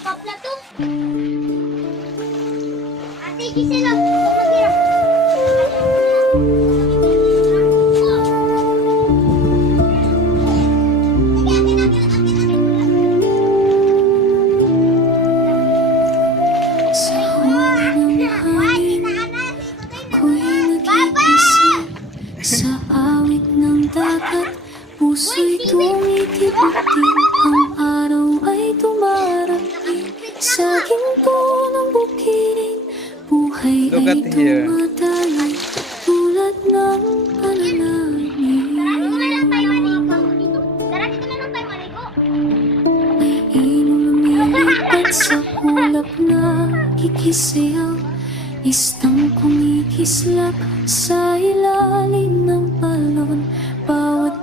paplato. Ate, gising lang. Maghirap. Sa huli ng hangin, ako'y nagigising. Sa awit ng dagat, puso'y tumitibig. Ang araw ay dumarating sa ginto ng bukirin. Buhay Look ay at here. dumadaloy tulad ng panalangin. May ilong lumilipad sa ulap na kikisayaw. Istang kumikislap sa ilalim ng balon. Bawat